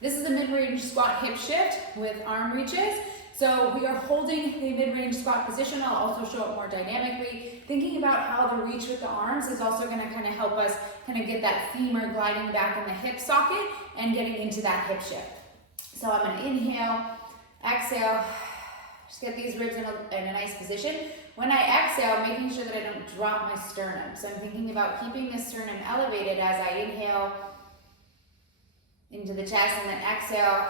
This is a mid-range squat hip shift with arm reaches. So we are holding the mid-range squat position. I'll also show it more dynamically. Thinking about how the reach with the arms is also going to kind of help us kind of get that femur gliding back in the hip socket and getting into that hip shift. So I'm going to inhale, exhale, just get these ribs in a nice position. When I exhale, making sure that I don't drop my sternum. So I'm thinking about keeping the sternum elevated as I inhale into the chest and then exhale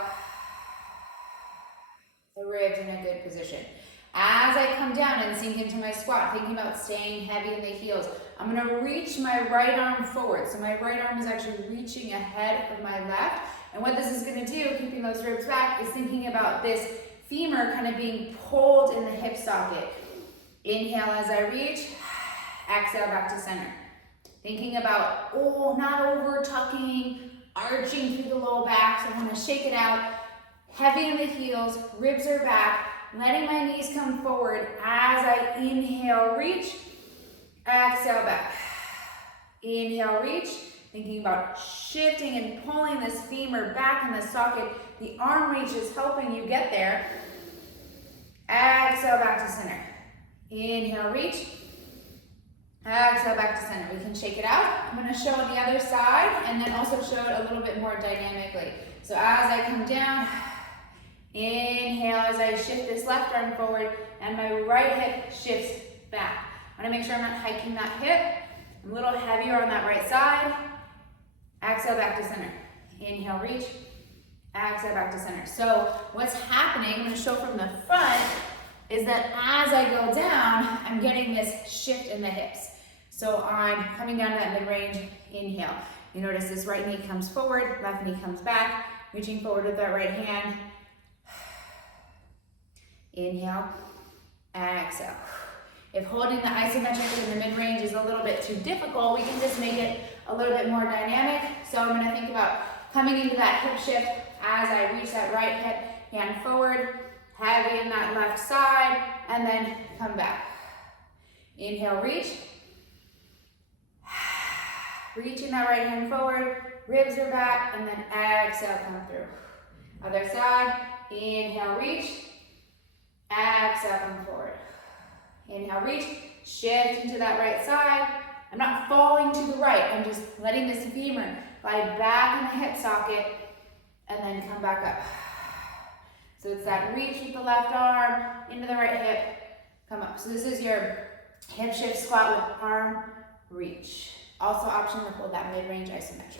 the ribs in a good position. As I come down and sink into my squat, thinking about staying heavy in the heels, I'm going to reach my right arm forward. So my right arm is actually reaching ahead of my left. And what this is going to do, keeping those ribs back, is thinking about this femur kind of being pulled in the hip socket. Inhale as I reach, exhale back to center. Thinking about, not over tucking, arching through the low back. So I'm going to shake it out. Heavy in the heels, ribs are back, letting my knees come forward as I inhale, reach, exhale back. Inhale, reach, thinking about shifting and pulling this femur back in the socket. The arm reach is helping you get there. Exhale back to center. Inhale, reach, exhale back to center. We can shake it out. I'm going to show on the other side and then also show it a little bit more dynamically. So as I come down, inhale as I shift this left arm forward and my right hip shifts back. I want to make sure I'm not hiking that hip. I'm a little heavier on that right side. Exhale back to center. Inhale, reach. Exhale back to center. So what's happening, I'm going to show from the front, is that as I go down, I'm getting this shift in the hips. So I'm coming down to that mid-range inhale. You notice this right knee comes forward, left knee comes back, reaching forward with that right hand. Inhale, exhale. If holding the isometric in the mid-range is a little bit too difficult, we can just make it a little bit more dynamic. So I'm going to think about coming into that hip shift as I reach that right hip, hand forward, heavy in that left side, and then come back. Inhale, reach. Reaching that right hand forward, ribs are back, and then exhale, come through. Other side, inhale, reach. Exhale, come forward. Inhale, reach, shift into that right side. I'm not falling to the right, I'm just letting this femur glide back in the hip socket and then come back up. So it's that reach with the left arm, into the right hip, come up. So this is your hip shift squat with arm reach. Also option to hold that mid-range isometric.